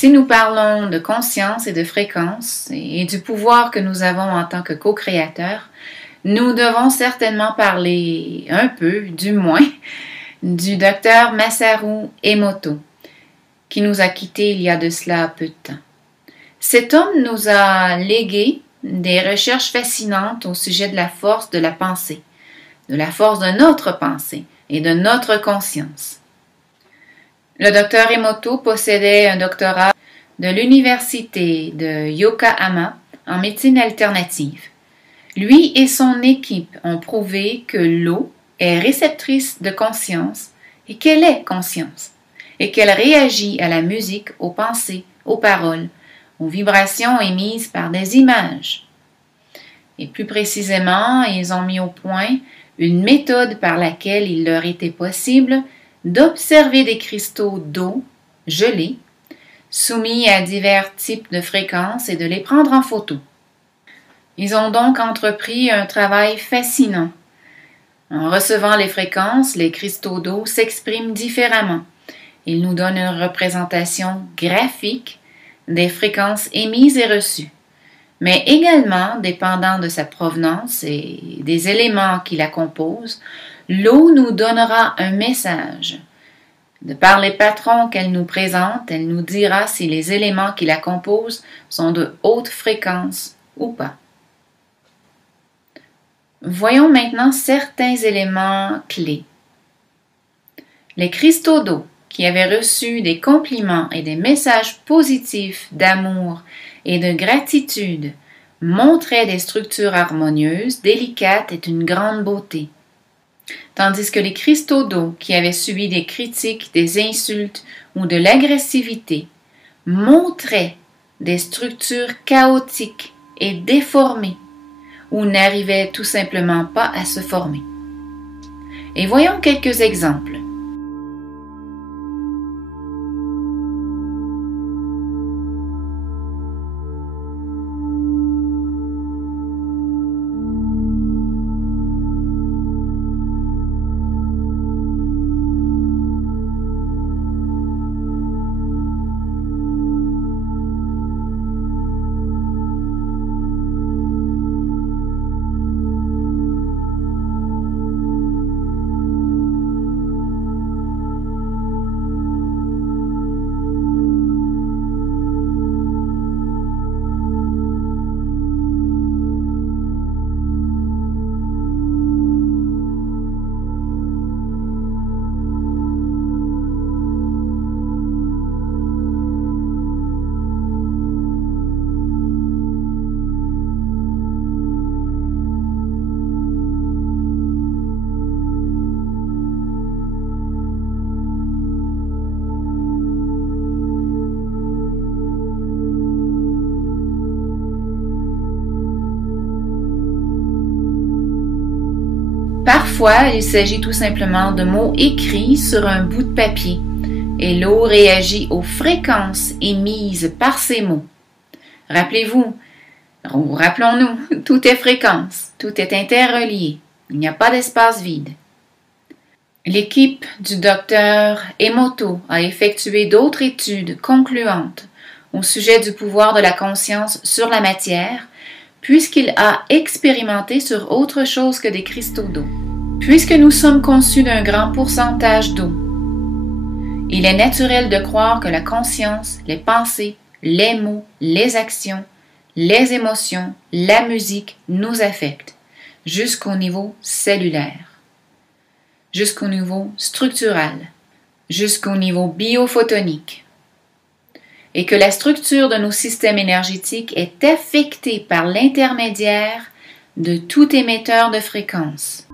Si nous parlons de conscience et de fréquence et du pouvoir que nous avons en tant que co-créateurs, nous devons certainement parler un peu, du moins, du docteur Masaru Emoto, qui nous a quittés il y a de cela peu de temps. Cet homme nous a légué des recherches fascinantes au sujet de la force de la pensée, de la force de notre pensée et de notre conscience. Le docteur Emoto possédait un doctorat de l'université de Yokohama en médecine alternative. Lui et son équipe ont prouvé que l'eau est réceptrice de conscience et qu'elle est conscience, et qu'elle réagit à la musique, aux pensées, aux paroles, aux vibrations émises par des images. Et plus précisément, ils ont mis au point une méthode par laquelle il leur était possible d'observer des cristaux d'eau gelés, soumis à divers types de fréquences et de les prendre en photo. Ils ont donc entrepris un travail fascinant. En recevant les fréquences, les cristaux d'eau s'expriment différemment. Ils nous donnent une représentation graphique des fréquences émises et reçues, mais également, dépendant de sa provenance et des éléments qui la composent, l'eau nous donnera un message. De par les patrons qu'elle nous présente, elle nous dira si les éléments qui la composent sont de haute fréquence ou pas. Voyons maintenant certains éléments clés. Les cristaux d'eau qui avaient reçu des compliments et des messages positifs d'amour et de gratitude montraient des structures harmonieuses, délicates et d'une grande beauté. Tandis que les cristaux d'eau qui avaient subi des critiques, des insultes ou de l'agressivité montraient des structures chaotiques et déformées ou n'arrivaient tout simplement pas à se former. Et voyons quelques exemples. Parfois, il s'agit tout simplement de mots écrits sur un bout de papier et l'eau réagit aux fréquences émises par ces mots. Rappelez-vous, ou rappelons-nous, tout est fréquence, tout est interrelié, il n'y a pas d'espace vide. L'équipe du docteur Emoto a effectué d'autres études concluantes au sujet du pouvoir de la conscience sur la matière, puisqu'il a expérimenté sur autre chose que des cristaux d'eau. Puisque nous sommes conçus d'un grand pourcentage d'eau, il est naturel de croire que la conscience, les pensées, les mots, les actions, les émotions, la musique nous affectent jusqu'au niveau cellulaire, jusqu'au niveau structural, jusqu'au niveau biophotonique, et que la structure de nos systèmes énergétiques est affectée par l'intermédiaire de tout émetteur de fréquence.